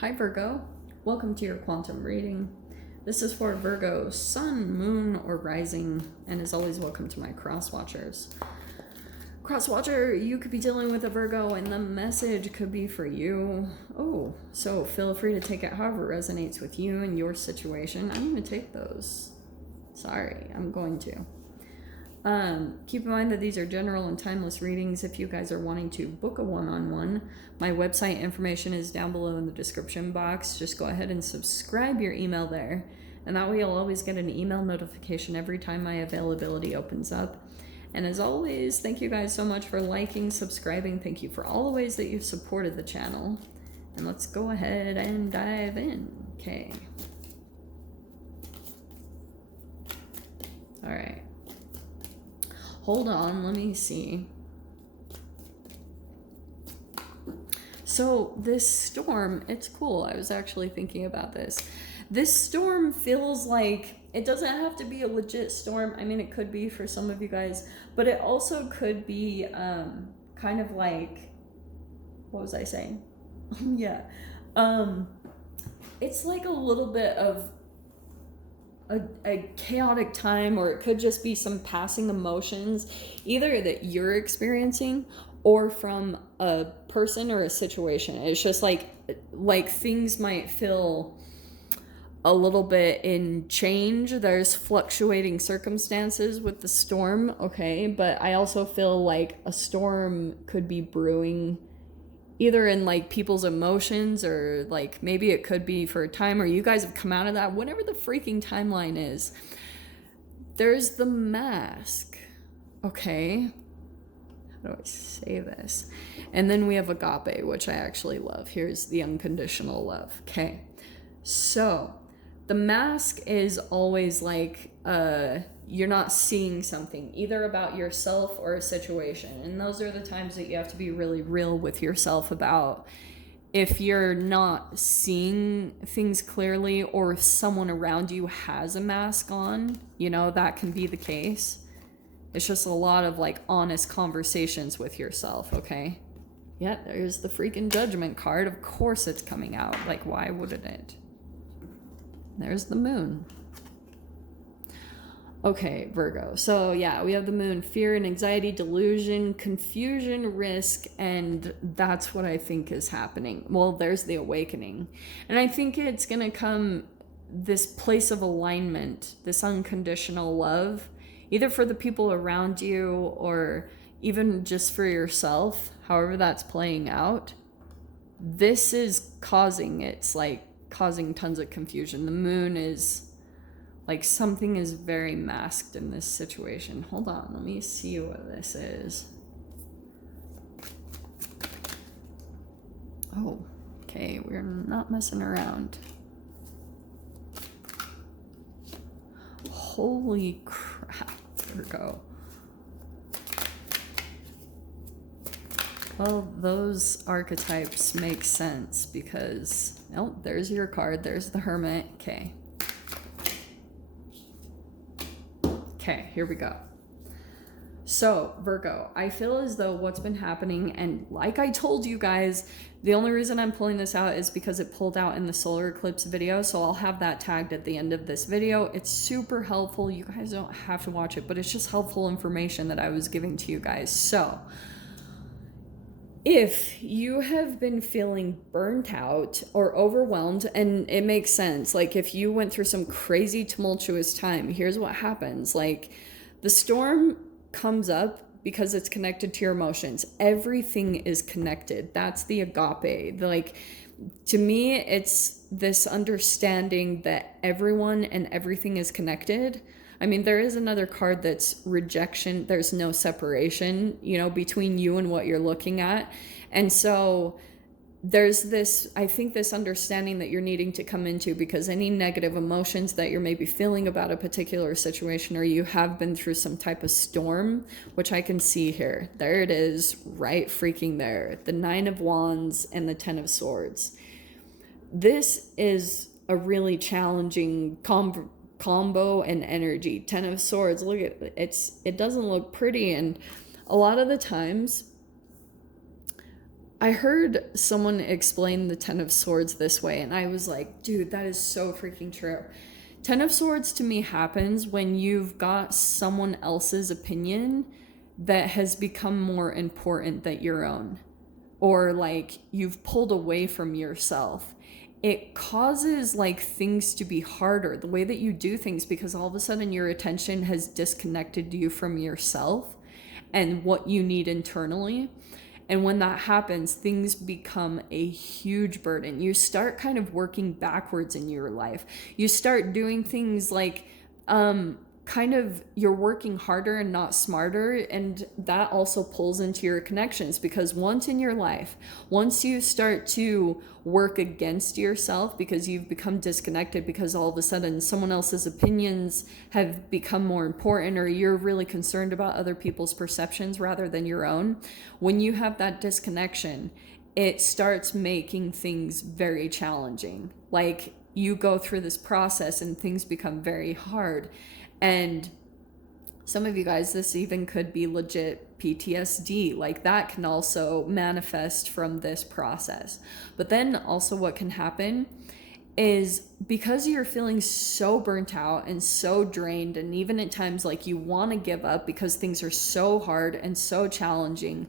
Hi Virgo, welcome to your quantum reading. This is for Virgo, sun, moon, or rising, and as always, welcome to my cross watchers. Cross watcher, you could be dealing with a Virgo and the message could be for you. Oh, so feel free to take it however resonates with you and your situation. I'm going to take those. Sorry, I'm going to. Keep in mind that these are general and timeless readings. If you guys are wanting to book a one-on-one, my website information is down below in the description box. Just go ahead and subscribe your email there, and that way you'll always get an email notification every time my availability opens up. And as always, thank you guys so much for liking, subscribing. Thank you for all the ways that you've supported the channel. And let's go ahead and dive in. Okay. All right. Hold on, let me see. So this storm, it's cool. I was actually thinking about this. This storm feels like it doesn't have to be a legit storm. I mean, it could be for some of you guys, but it also could be kind of like, what was I saying? Yeah. It's like a little bit of a chaotic time, or it could just be some passing emotions, either that you're experiencing or from a person or a situation. It's just like things might feel a little bit in change. There's fluctuating circumstances with the storm, okay? But I also feel like a storm could be brewing either in like people's emotions, or like maybe it could be for a time, or you guys have come out of that, whatever the freaking timeline is. There's the mask, okay? How do I say this? And then we have agape, which I actually love. Here's the unconditional love, okay? So the mask is always like you're not seeing something either about yourself or a situation, and those are the times that you have to be really real with yourself about if you're not seeing things clearly, or if someone around you has a mask on, you know, that can be the case. It's just a lot of like honest conversations with yourself, okay? Yeah, there's the freaking judgment card. Of course it's coming out. Like, why wouldn't it? There's the moon. Okay, Virgo. So yeah, we have the moon, fear and anxiety, delusion, confusion, risk, and that's what I think is happening. Well, there's the awakening. And I think it's going to come this place of alignment, this unconditional love, either for the people around you or even just for yourself, however that's playing out. This is it's like causing tons of confusion. The moon is like something is very masked in this situation. Hold on, let me see what this is. Oh, okay, we're not messing around. Holy crap, Virgo. Well, those archetypes make sense because, oh, there's your card, there's the Hermit, okay. Okay, here we go. So, Virgo, I feel as though what's been happening, and like I told you guys, the only reason I'm pulling this out is because it pulled out in the solar eclipse video, so I'll have that tagged at the end of this video. It's super helpful. You guys don't have to watch it, but it's just helpful information that I was giving to you guys. So, if you have been feeling burnt out or overwhelmed, and it makes sense, like if you went through some crazy tumultuous time, here's what happens. Like the storm comes up because it's connected to your emotions. Everything is connected. That's the agape. Like, to me, it's this understanding that everyone and everything is connected. I mean, there is another card that's rejection. There's no separation, you know, between you and what you're looking at. And so there's this, I think, this understanding that you're needing to come into, because any negative emotions that you're maybe feeling about a particular situation, or you have been through some type of storm, which I can see here. There it is, right freaking there. The 9 of Wands and the 10 of Swords. This is a really challenging combo and energy. 10 of Swords, look at it doesn't look pretty, and a lot of the times I heard someone explain the Ten of Swords this way, and I was like, dude, that is so freaking true. Ten of Swords to me happens when you've got someone else's opinion that has become more important than your own, or like you've pulled away from yourself. It causes like things to be harder, the way that you do things, because all of a sudden your attention has disconnected you from yourself and what you need internally. And when that happens, things become a huge burden. You start kind of working backwards in your life. You start doing things like kind of you're working harder and not smarter, and that also pulls into your connections, because once in your life, once you start to work against yourself because you've become disconnected, because all of a sudden someone else's opinions have become more important, or you're really concerned about other people's perceptions rather than your own, when you have that disconnection, it starts making things very challenging. Like, you go through this process and things become very hard. And some of you guys, this even could be legit PTSD. Like, that can also manifest from this process. But then also what can happen is, because you're feeling so burnt out and so drained, and even at times like you want to give up because things are so hard and so challenging,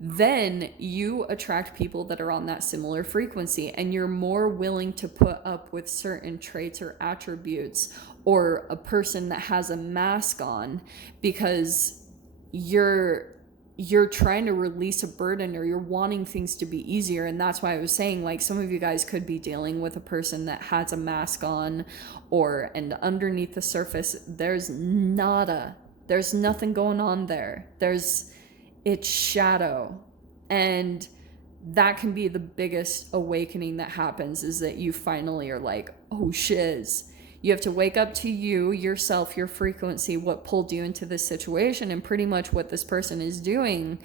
then you attract people that are on that similar frequency, and you're more willing to put up with certain traits or attributes, or a person that has a mask on, because you're trying to release a burden, or you're wanting things to be easier. And that's why I was saying, like, some of you guys could be dealing with a person that has a mask on, and underneath the surface there's nothing going on there. It's shadow. And that can be the biggest awakening that happens, is that you finally are like, oh shiz. You have to wake up to yourself, your frequency, what pulled you into this situation. And pretty much what this person is doing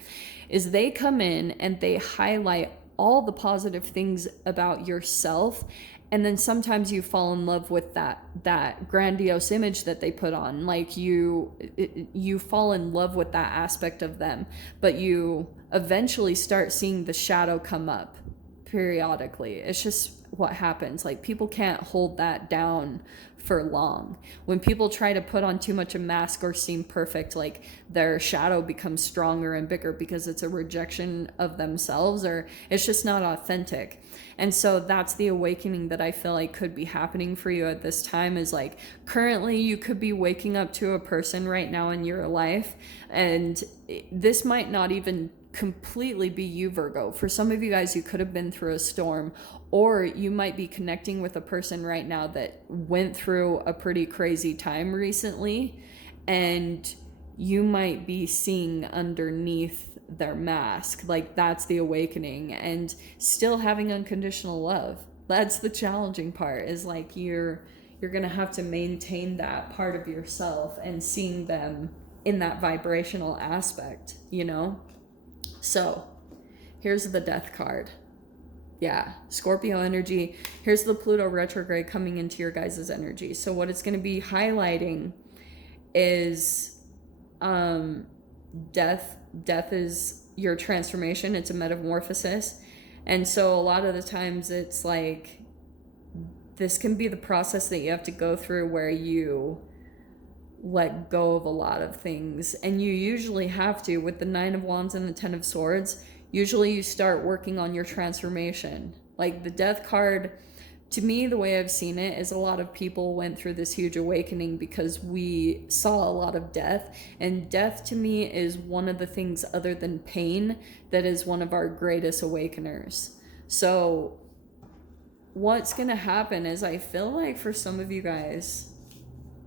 is they come in and they highlight all the positive things about yourself. And then sometimes you fall in love with that grandiose image that they put on. Like, you fall in love with that aspect of them, but you eventually start seeing the shadow come up periodically. It's just what happens. Like, people can't hold that down for long. When people try to put on too much a mask or seem perfect, like, their shadow becomes stronger and bigger, because it's a rejection of themselves, or it's just not authentic. And so that's the awakening that I feel like could be happening for you at this time, is like, currently you could be waking up to a person right now in your life, and this might not even completely be you, Virgo. For some of you guys, you could have been through a storm, or you might be connecting with a person right now that went through a pretty crazy time recently, and you might be seeing underneath their mask. Like, that's the awakening. And still having unconditional love, that's the challenging part, is like, you're gonna have to maintain that part of yourself and seeing them in that vibrational aspect, you know? So here's the Death card. Yeah, Scorpio energy. Here's the Pluto retrograde coming into your guys' energy. So what it's going to be highlighting is death. Death is your transformation. It's a metamorphosis. And so a lot of the times it's like, this can be the process that you have to go through, where you let go of a lot of things. And you usually have to, with the Nine of Wands and the Ten of Swords, usually you start working on your transformation. Like, the Death card, to me, the way I've seen it is, a lot of people went through this huge awakening because we saw a lot of death. And death to me is one of the things, other than pain, that is one of our greatest awakeners. So what's going to happen is, I feel like for some of you guys,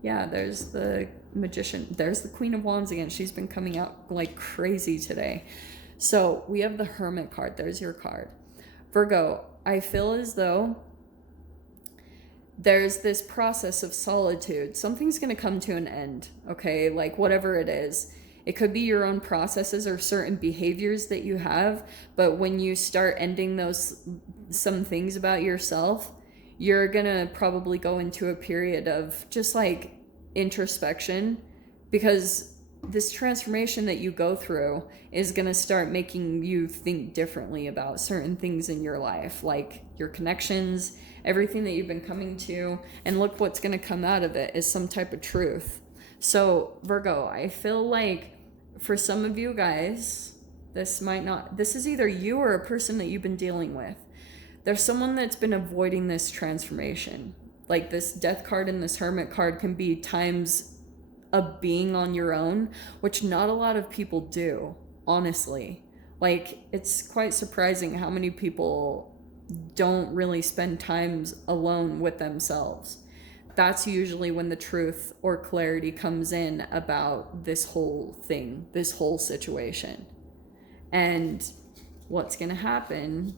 yeah, there's the Magician. There's the Queen of Wands again. She's been coming out like crazy today. So we have the Hermit card. There's your card. Virgo, I feel as though there's this process of solitude. Something's going to come to an end, okay? Like, whatever it is. It could be your own processes or certain behaviors that you have, but when you start ending some things about yourself, you're going to probably go into a period of just like introspection, because this transformation that you go through is going to start making you think differently about certain things in your life, like your connections, everything that you've been coming to, and look, what's going to come out of it is some type of truth. So Virgo, I feel like for some of you guys, this is either you or a person that you've been dealing with. There's someone that's been avoiding this transformation. Like this Death card and this Hermit card can be times of being on your own, which not a lot of people do, honestly. Like, it's quite surprising how many people don't really spend times alone with themselves. That's usually when the truth or clarity comes in about this whole thing, this whole situation. And what's going to happen?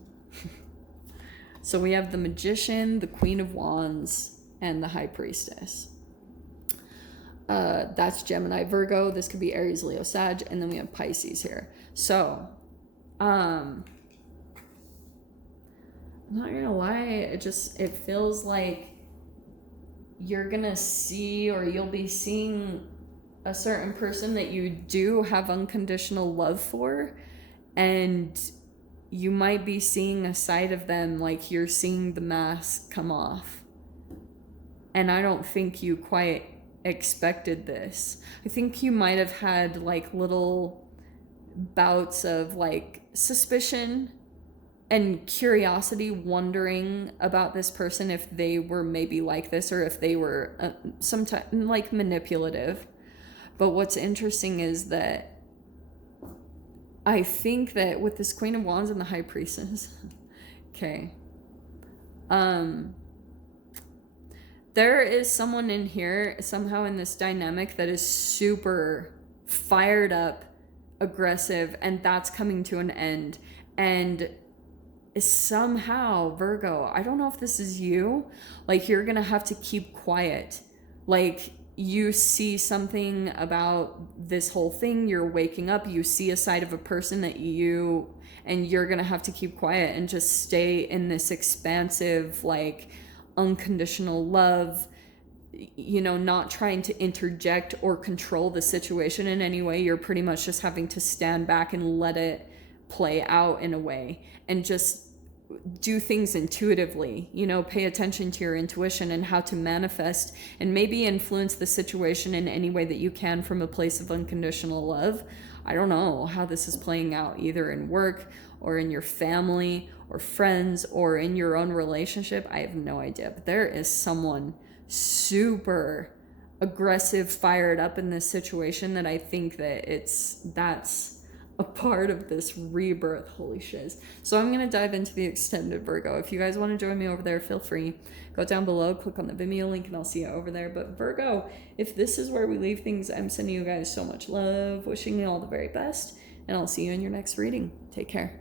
So we have the Magician, the Queen of Wands, and the High Priestess. That's Gemini, Virgo. This could be Aries, Leo, Sag, and then we have Pisces here. So, I'm not gonna lie, it feels like you're gonna see, or you'll be seeing a certain person that you do have unconditional love for, and you might be seeing a side of them, like you're seeing the mask come off. And I don't think you quite expected this. I think you might have had like little bouts of like suspicion and curiosity, wondering about this person, if they were maybe like this, or if they were sometimes like manipulative. But what's interesting is that I think that with this Queen of Wands and the High Priestess, okay, there is someone in here, somehow in this dynamic, that is super fired up, aggressive, and that's coming to an end. And somehow, Virgo, I don't know if this is you, like you're gonna have to keep quiet. Like you see something about this whole thing, you're waking up, you see a side of a person that and you're gonna have to keep quiet and just stay in this expansive, like, unconditional love, you know, not trying to interject or control the situation in any way. You're pretty much just having to stand back and let it play out in a way, and just do things intuitively, you know, pay attention to your intuition and how to manifest and maybe influence the situation in any way that you can from a place of unconditional love. I don't know how this is playing out, either in work or in your family or friends or in your own relationship. I have no idea, but there is someone super aggressive, fired up in this situation that I think that that's a part of this rebirth. Holy shiz. So I'm going to dive into the extended Virgo. If you guys want to join me over there, feel free. Go down below, click on the Vimeo link, and I'll see you over there. But Virgo, if this is where we leave things, I'm sending you guys so much love, wishing you all the very best, and I'll see you in your next reading. Take care.